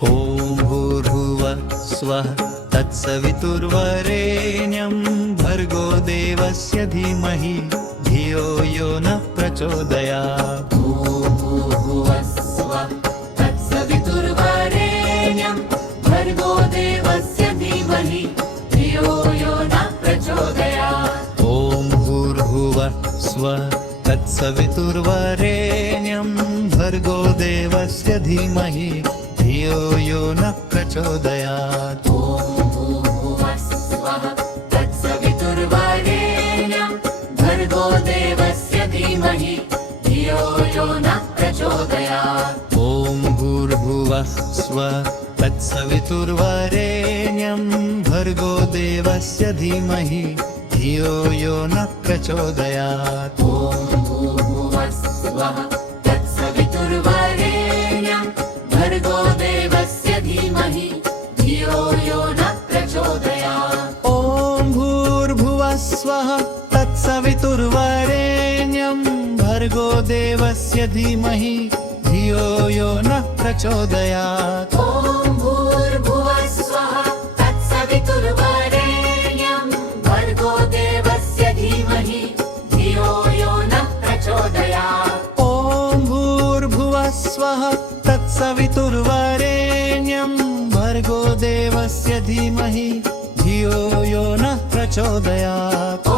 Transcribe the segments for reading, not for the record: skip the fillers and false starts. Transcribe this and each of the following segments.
ॐ भूर्भुवः स्वः तत्सवितुर्वरेण्यं भर्गो देवस्य धीमहि धियो यो नः प्रचोदयात्। ॐ भूर्भुवः स्वः तत्सवितुर्वरेण्यं भर्गो देवस्य धीमहि धियो यो नः प्रचोदयात्। ॐ भूर्भुवः स्वः तत्सवितुर्वरेण्यं भर्गो देवस्य धीमहि धियो यो नः प्रचोदयात्। ॐ भूर्भुवः स्वः तत्सवितुर्वरेण्यं भर्गो देवस्य धीमहि धियो यो नः प्रचोदयात्। ॐ भूर्भुवः स्वः तत्सवितुर्वरेण्यं भर्गो देवस्य धीमहि धियो यो नः प्रचोदयात्। ॐ भूर्भुवः स्वः तत्सवितुर्वरेण्यं भर्गो देवस्य धीमहि धियो यो नः प्रचोदयात्। ॐ भूर्भुवः स्वः तत्सवितुर्वरेण्यं भर्गो देवस्य धीमहि धियो यो नः प्रचोदयात्। ॐ भूर्भुवः स्वः तत्सवितुर्वरेण्यं भर्गो देवस्य धीमहि धियो यो नः प्रचोदयात्। ॐ भूर्भुवः स्वः तत्सवितुर्वरेण्यं भर्गो देवस्य धीमहि धियो यो नः प्रचोदयात्। ॐ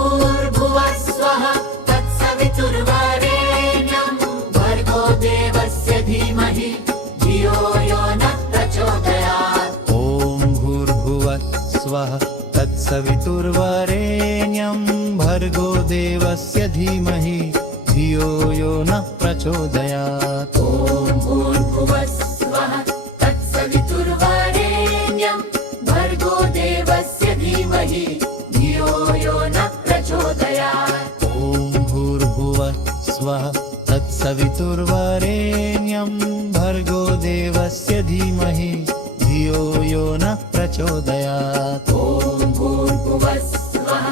भूर्भुवः स्वः तत्सवितुर्वरेण्यं भर्गो देवस्य धीमहि धियो यो नः प्रचोदयात्। ॐ भूर्भुवः स्वः तत्सवितुर्वरेण्यं भर्गो देवस्य धीमहि धियो यो नः प्रचोदयात्। ॐ भूर्भुवः स्वः तत्सवितुर्वरेण्यं भर्गो देवस्य धीमहि धियो यो नः प्रचोदयात्। ॐ भूर्भुवः स्वः तत्सवितुर्वरेण्यं भर्गो देवस्य धीमहि धियो यो नः प्रचोदयात्। ॐ भूर्भुवः स्वः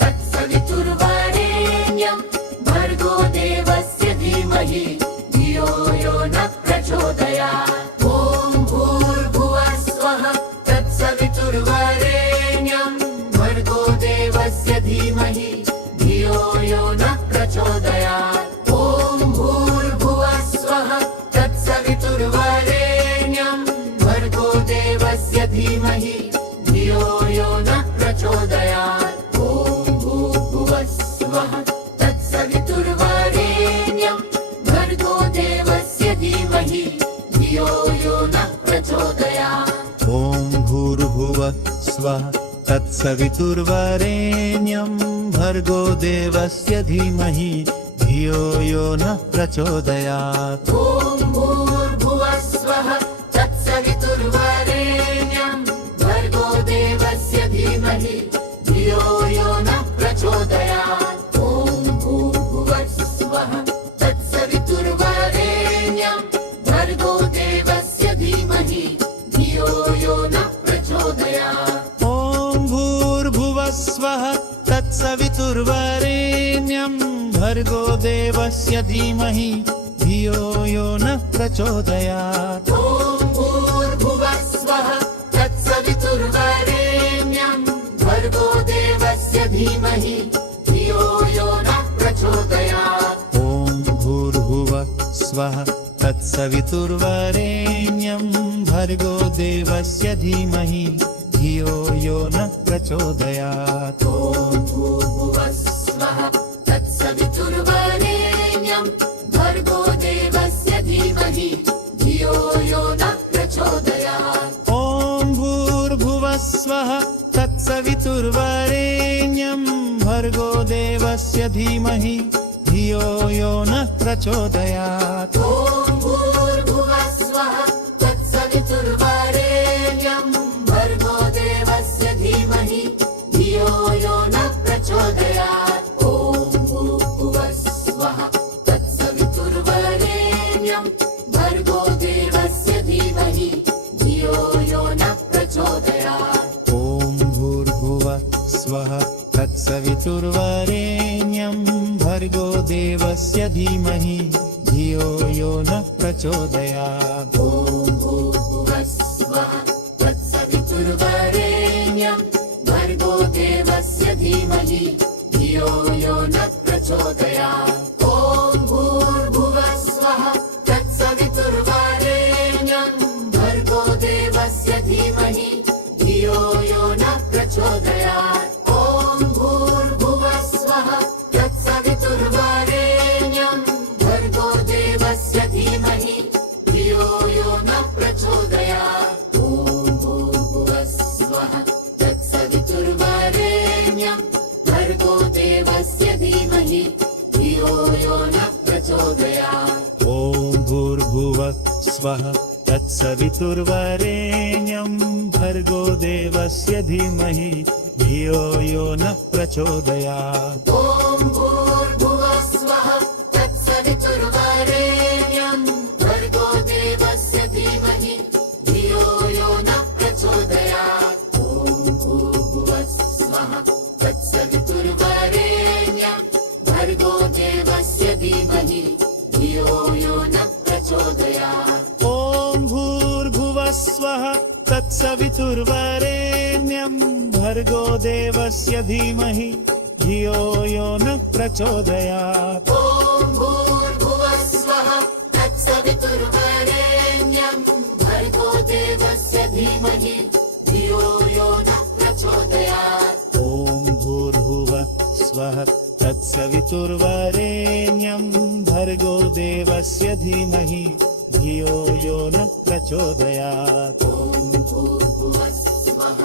तत्सवितुर्वरेण्यं भर्गो देवस्य धीमहि धियो यो नः प्रचोदयात्। ॐ भूर्भुवः स्वः तत्सवितुर्वरेण्यं भर्गो देवस्य धीमहि धियो यो नः प्रचोदयात्। ॐ भूर्भुवः स्वः तत्सवितुर्वरेण्यं भर्गो देवस्य धीमहि धियो यो नः प्रचोदयात्। ॐ भूर्भुवः स्वः तत्सवितुर्वरेण्यं भर्गो देवस्य धीमहि धियो यो नः प्रचोदयात्। ॐ भूर्भुवः स्वः तत्सवितुर्वरेण्यं भर्गो देवस्य धीमहि धियो यो नः प्रचोदयात्। ॐ भूर्भुवः स्वः तत्सवितुर्वरेण्यं भर्गो देवस्य धीमहि धियो यो नः प्रचोदयात्। ॐ भूर्भुवः स्वः तत्सवितुर्वरेण्यं भर्गो देवस्य धीमहि धियो यो नः प्रचोदयात्। ॐ भूर्भुवः स्वः तत्सवितुर्वरेण्यं भर्गो देवस्य धीमहि धियो यो नः प्रचोदयात्। ॐ भूर्भुवः स्वः तत्सवितुर्वरेण्यं भर्गो देवस्य धीमहि धियो यो नः प्रचोदयात्। ॐ भूर्भुवः स्वः तत्सवितुर्वरेण्यं भर्गो देवस्य धीमहि धियो यो नः प्रचोदयात्। ॐ भूर्भुवः स्वः तत्सवितुर्वरेण्यं भर्गो देवस्य धीमहि धियो यो नः प्रचोदयात्। ॐ भूर्भुवः स्वः तत्सवितुर्वरेण्यं भर्गो देवस्य धीमहि धियो यो नः प्रचोदयात्। ॐ भूर्भुवः स्वः तत्सवितुर्वरेण्यं भर्गो देवस्य धीमहि धियो यो नः प्रचोदयात्। ॐ भूर्भुवः स्वः तत्सवितुर्वरेण्यं भर्गो देवस्य धीमहि धियो यो नः प्रचोदयात्। ॐ भूर्भुवः स्वः तत्सवितुर्वरेण्यं भर्गो देवस्य धीमहि धियो यो नः प्रचोदयात्। स्वः तत्सवितुर्वरेण्यं भर्गो देवस्य धीमहि धियो यो नः प्रचोदयात्। ॐ भूर्भुवः स्वः तत्सवितुर्वरेण्यं भर्गो देवस्य धीमहि धियो यो नः प्रचोदयात्। ॐ भूर्भुवः स्वः तत्सवितुर्वरेण्यं भर्गो देवस्य धीमहि धियो यो नः प्रचोदयात्। ॐ भूर्भुवः स्वः तत्सवितुर्वरेण्यं भर्गो देवस्य धीमहि धियो यो नः प्रचोदयात्। ॐ भूर्भुवः स्वः तत्सवितुर्वरेण्यं भर्गो देवस्य धीमहि धियो यो नः प्रचोदयात्। ॐ भूर्भुवः स्वः तत्सवितुर्वरेण्यं भर्गो देवस्य धीमहि धियो यो नः प्रचोदयात्। ॐ भूर्भुवः स्वः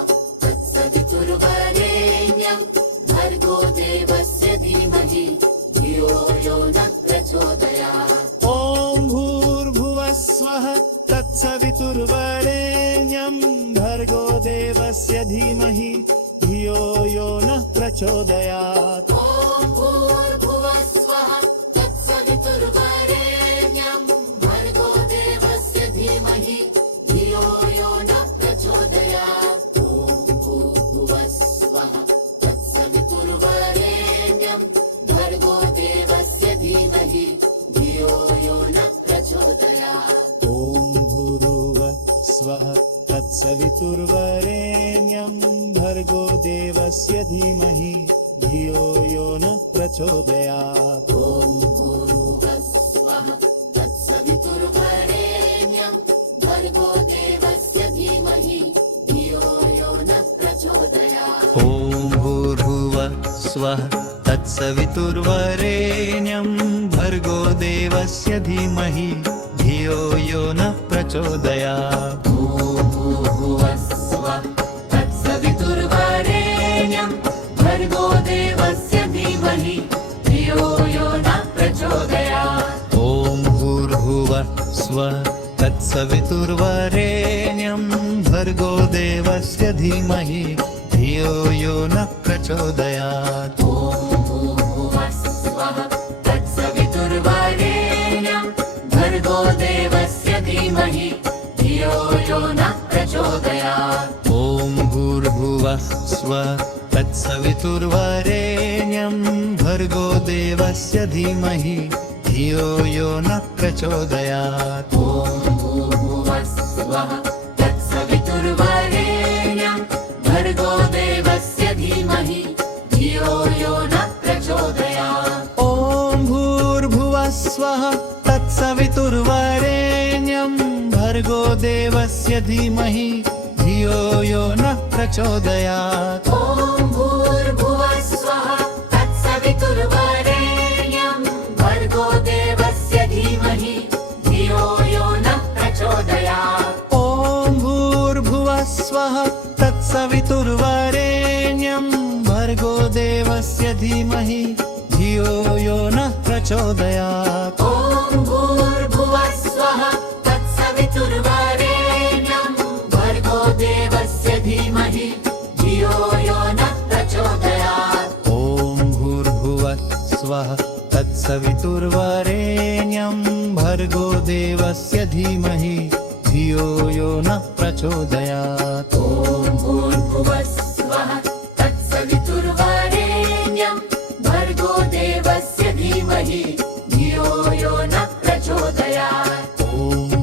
तत्सवितुर्वरेण्यं भर्गो देवस्य धीमहि धियो यो नः प्रचोदयात्। ॐ भूर्भुवः स्वः तत्सवितुर्वरेण्यं भर्गो देवस्य धीमहि धियो यो नः प्रचोदयात्। ॐ भूर्भुवः स्वः तत्सवितुर्वरेण्यं भर्गो देवस्य धीमहि धियो यो नः प्रचोदयात्। ॐ भूर्भुवः स्वः तत्सवितुर्वरेण्यं भर्गो देवस्य धीमहि धियो यो नः प्रचोदयात्। ॐ भूर्भुवः स्वः तत्सवितुर्वरेण्यं भर्गो देवस्य धीमहि धियो यो नः प्रचोदयात्। ॐ भूर्भुवः स्वः तत्सवितुर्वरेण्यं भर्गो देवस्य धीमहि धियो यो नः प्रचोदयात्। ॐ भूर्भुवः स्वः तत्सवितुर्वरेण्यं भर्गो देवस्य धीमहि धियो यो नः प्रचोदयात्। ॐ भूर्भुवः स्वः तत्सवितुर्वरेण्यं भर्गो देवस्य धीमहि धियो यो नः प्रचोदयात्। ॐ भूर्भुवः स्वः तत्सवितुर्वरेण्यं भर्गो देवस्य धीमहि धियो यो नः प्रचोदयात्। ॐ भूर्भुवः स्वः तत्सवितुर्वरेण्यं भर्गो देवस्य धीमहि धियो यो नः प्रचोदयात्। ॐ भूर्भुवः स्वः तत्सवितुर्वरेण्यं भर्गो देवस्य धीमहि धियो यो नः प्रचोदयात्। ॐ भूर्भुवः स्वः तत्सवितुर्वरेण्यं भर्गो देवस्य धीमहि धियो यो नः प्रचोदयात्। ॐ भूर्भुवः स्वः तत्सवितुर्वरेण्यं भर्गो देवस्य धीमहि धियो यो नः प्रचोदयात्। ॐ भूर्भुवः स्वः तत्सवितुर्वरेण्यं भर्गो देवस्य धीमहि धियो यो नः प्रचोदयात्। ॐ भूर्भुवः स्वः तत्सवितुर्वरेण्यं भर्गो देवस्य धीमहि धियो यो नः प्रचोदयात्। ॐ भूर्भुवः स्वः तत्सवितुर्वरेण्यं भर्गो देवस्य धीमहि धियो यो नः प्रचोदयात्। ॐ भूर्भुवः स्वः तत्सवितुर्वरेण्यं भर्गो देवस्य धीमहि धियो यो नः प्रचोदयात्। ॐ भूर्भुवः स्वः तत्सवितुर्वरेण्यं भर्गो देवस्य धीमहि धियो यो नः प्रचोदयात्। ॐ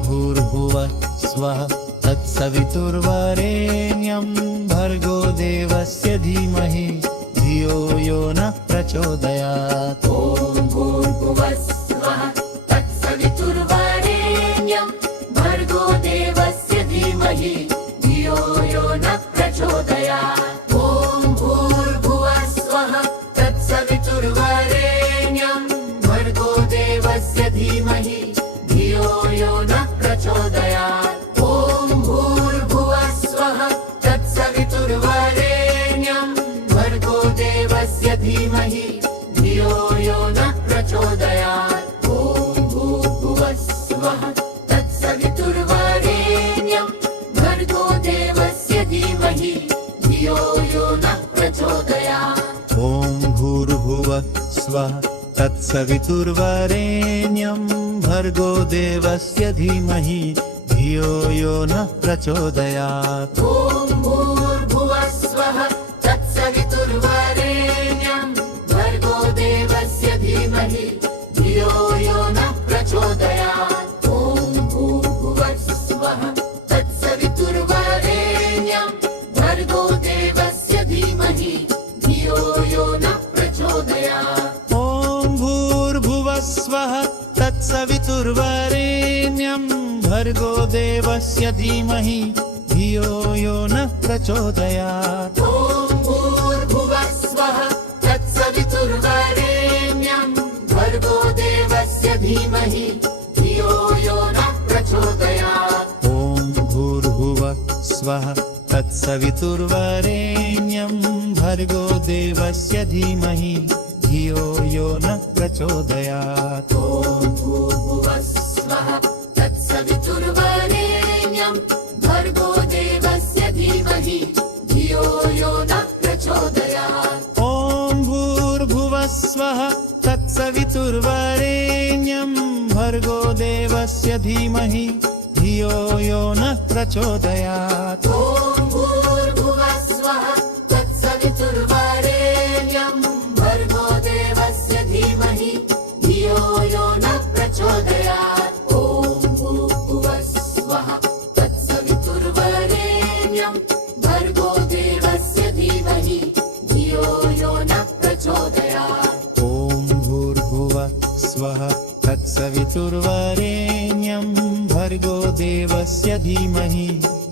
भूर्भुवः स्वः तत्सवितुर्वरेण्यं भर्गो देवस्य धीमहि धियो यो नः प्रचोदयात्। ॐ भूर्भुवः स्वः तत्सवितुर्वरेण्यं भर्गो देवस्य धीमहि धियो यो नः प्रचोदयात्। ॐ भूर्भुवः स्वः तत्सवितुर्वरेण्यं भर्गो देवस्य धीमहि धियो यो नः प्रचोदयात्। ॐ भूर्भुवः स्वः तत्सवितुर्वरेण्यं भर्गो देवस्य धीमहि धियो यो नः प्रचोदयात्। स्वः तत्सवितुर्वरेण्यं भर्गो देवस्य धीमहि धियो यो नः प्रचोदयात्। ॐ भूर्भुवः स्वः तत्सवितुर्वरेण्यं भर्गो देवस्य धीमहि धियो यो नः प्रचोदयात्। ॐ भूर्भुवः स्वः तत्सवितुर्वरेण्यं भर्गो देवस्य धीमहि धियो यो नः प्रचोदयात्। ॐ भूर्भुवः स्वः तत्सवितुर्वरेण्यं भर्गो देवस्य धीमहि धियो यो नः प्रचोदयात्। ॐ भूर्भुवः स्वः तत्सवितुर्वरेण्यं भर्गो देवस्य धीमहि धियो यो नः प्रचोदयात्। ॐ भूर्भुवः स्वः तत्सवितुर्वरेण्यं भर्गो देवस्य धीमहि धियो यो नः प्रचोदयात्। ॐ भूर्भुवः स्वः तत्सवितुर्वरेण्यं भर्गो देवस्य धीमहि धियो यो नः प्रचोदयात्। ॐ भूर्भुवः स्वः तत्सवितुर्वरेण्यं भर्गो देवस्य धीमहि धियो यो नः प्रचोदयात्। ॐ भूर्भुवः स्वः तत्सवितुर्वरेण्यं भर्गो देवस्य धीमहि धियो यो नः प्रचोदयात्। ॐ भूर्भुवः स्वः तत्सवितुर्वरेण्यं भर्गो देवस्य धीमहि धियो यो नः प्रचोदयात्। ॐ भूर्भुवः स्वः तत्सवितुर्वरेण्यं भर्गो देवस्य धीमहि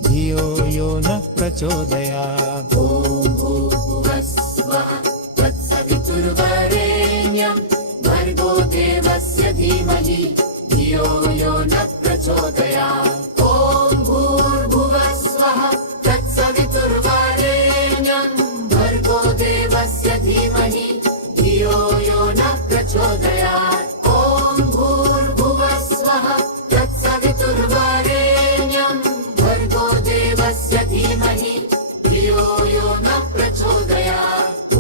धियो यो नः प्रचोदयात्। ॐ भूर्भुवः स्वः तत्सवितुर्वरेण्यं भर्गो देवस्य धीमहि धियो यो नः प्रचोदयात्। ॐ भूर्भुवः स्वः तत्सवितुर्वरेण्यं भर्गो देवस्य धीमहि धियो यो नः प्रचोदयात्। ॐ भूर्भुवः स्वः तत्सवितुर्वरेण्यं भर्गो देवस्य धीमहि धियो यो नः प्रचोदयात्। ॐ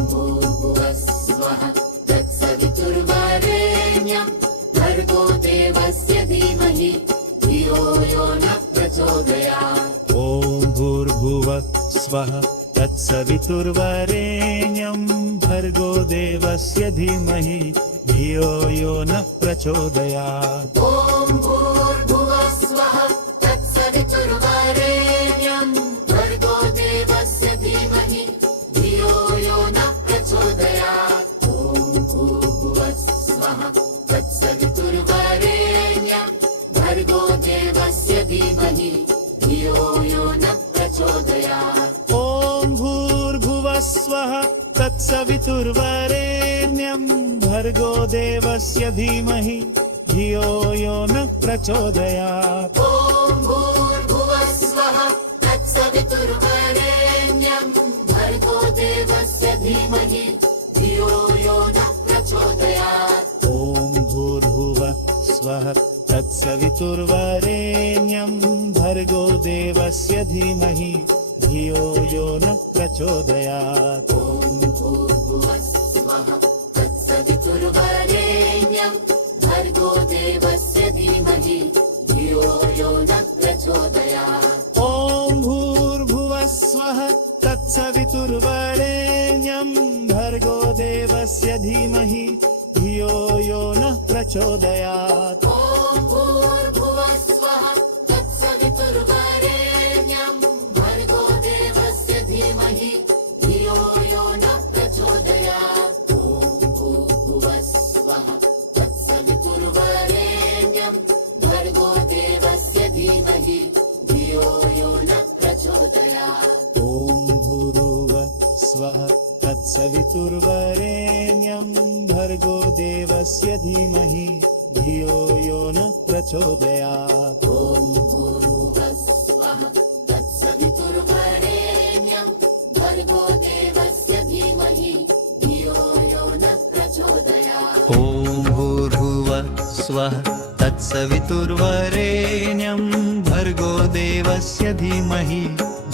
भूर्भुवः स्वः तत्सवितुर्वरेण्यं भर्गो देवस्य धीमहि धियो यो नः प्रचोदयात्। ॐ भूर्भुवः स्वः तत्सवितुर्वरेण्यं भर्गो देवस्य धीमहि धियो यो नः प्रचोदयात्। ॐ भूर्भुवः स्वः तत्सवितुर्वरेण्यं भर्गो देवस्य धीमहि धियो यो नः प्रचोदयात्। ॐ भूर्भुवः स्वः तत्सवितुर्वरेण्यं भर्गो देवस्य धीमहि धियो यो नः प्रचोदयात्। ॐ भूर्भुवः स्वः तत्सवितुर्वरेण्यं भर्गो देवस्य धीमहि धियो यो नः प्रचोदयात्। ॐ भूर्भुवः स्वः तत्सवितुर्वरेण्यं भर्गो देवस्य धीमहि धियो यो नः प्रचोदयात्। ॐ भूर्भुवः स्वः तत्सवितुर्वरेण्यं भर्गो देवस्य धीमहि धियो यो नः प्रचोदयात्। ॐ भूर्भुवः स्वः तत्सवितुर्वरेण्यं भर्गो देवस्य धीमहि धियो यो नः प्रचोदयात्। ॐ भूर्भुवः स्वः तत्सवितुर्वरेण्यं भर्गो देवस्य धीमहि धियो यो नः प्रचोदयात्। ॐ भूर्भुवः स्वः तत्सवितुर्वरेण्यं भर्गो देवस्य धीमहि धियो यो नः प्रचोदयात्। ॐ भूर्भुवः स्वः तत्सवितुर्वरेण्यं भर्गो देवस्य धीमहि धियो यो नः प्रचोदयात्। ॐ भूर्भुवः स्वः तत्सवितुर्वरेण्यं भर्गो देवस्य धीमहि धियो यो नः प्रचोदयात्। ॐ भूर्भुवः स्वः तत्सवितुर्वरेण्यं भर्गो देवस्य धीमहि धियो यो नः प्रचोदयात्। ॐ भूर्भुवः स्वः तत्सवितुर्वरेण्यं भर्गो देवस्य धीमहि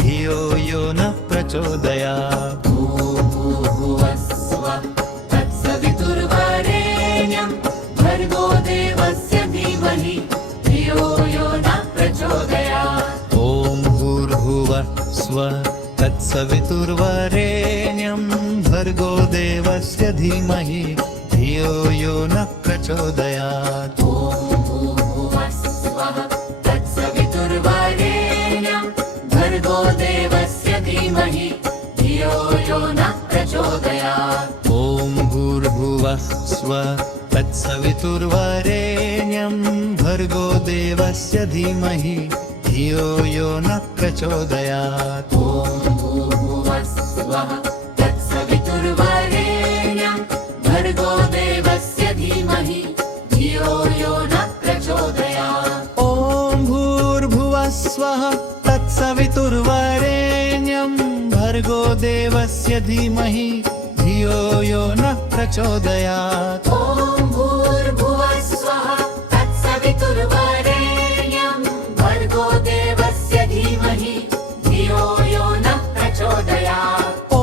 धियो यो नः प्रचोदयात्। ॐ भूर्भुवः स्वः तत्सवितुर्वरेण्यं स्व तत्सवितुर्वरेण्यं भर्गो देवस्य धीमहि धियो यो न प्रचोदयात् ॐ भूर्भुवः स्वः तत्सवितुर्वरेण्यं भर्गो देवस्य धीमहि धियो यो न प्रचोदयात् ॐ भूर्भुवः स्वः तत्सवितुर्वरेण्यं भर्गो देवस्य धीमहि धियो यो न प्रचोदयात् ॐ भूर्भुवः स्वः तत्सवितुर्वरेण्यं भर्गो देवस्य धीमहि धियो यो न प्रचोदयात् ॐ भूर्भुवः स्वः तत्सवितुर्वरेण्यं भर्गो देवस्य धीमहि धियो यो न प्रचोदयात् ॐ भूर्भुवः स्वः तत्सवितुर्वरेण्यं भर्गो देवस्य धीमहि धियो यो न प्रचोदयात् ॐ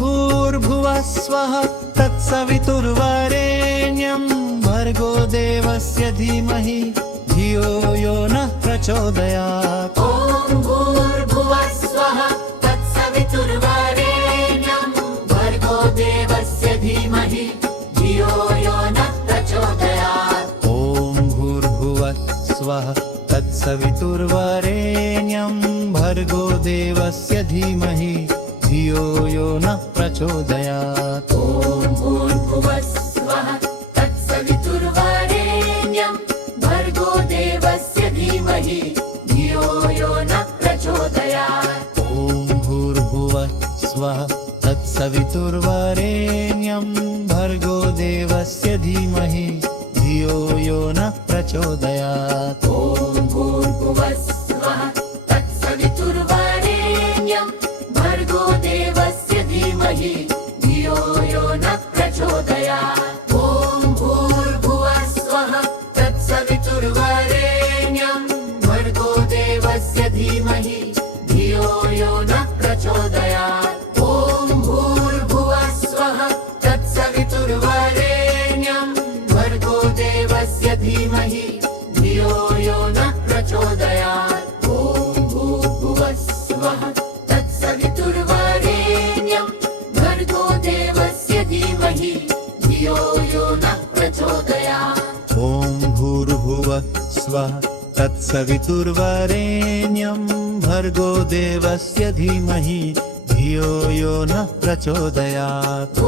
भूर्भुवः स्वः तत्सवितुर्वरेण्यं भर्गो देवस्य धीमहि धियो यो न प्रचोदयात् ॐ भूर्भुवः स्वः तत्सवितुर्वरेण्यं भर्गो देवस्य धीमहि धियो यो न प्रचोदयात् ॐ भूर्भुवः स्वः तत्सवितुर्वरेण्यं भर्गो देवस्य धीमहि धियो यो न प्रचोदयात् ॐ भूर्भुवः स्वः तत्सवितुर्वरेण्यं भर्गो देवस्य धीमहि धियो यो न प्रचोदयात् ॐ भूर्भुवः स्वः तत्सवितुर्वरेण्यं भर्गो देवस्य धीमहि धियो यो न प्रचोदयात् ॐ भूर्भुवः स्वः तत्सवितुर्वरेण्यं भर्गो देवस्य धीमहि धियो यो न प्रचोदयात् ॐ भूर्भुवः स्वः तत्सवितुर्वरेण्यं भर्गो देवस्य धीमहि धियो यो न प्रचोदयात् ॐ भूर्भुवः स्वः तत्सवितुर्वरेण्यं भर्गो देवस्य धीमहि धियो यो न प्रचोदयात् ॐ भूर्भुवः स्वः तत्सवितुर्वरेण्यं भर्गो देवस्य धीमहि धियो यो न प्रचोदयात् ॐ भूर्भुवः स्वः तत्सवितुर्वरेण्यं भर्गो देवस्य धीमहि धियो यो न प्रचोदयात् ॐ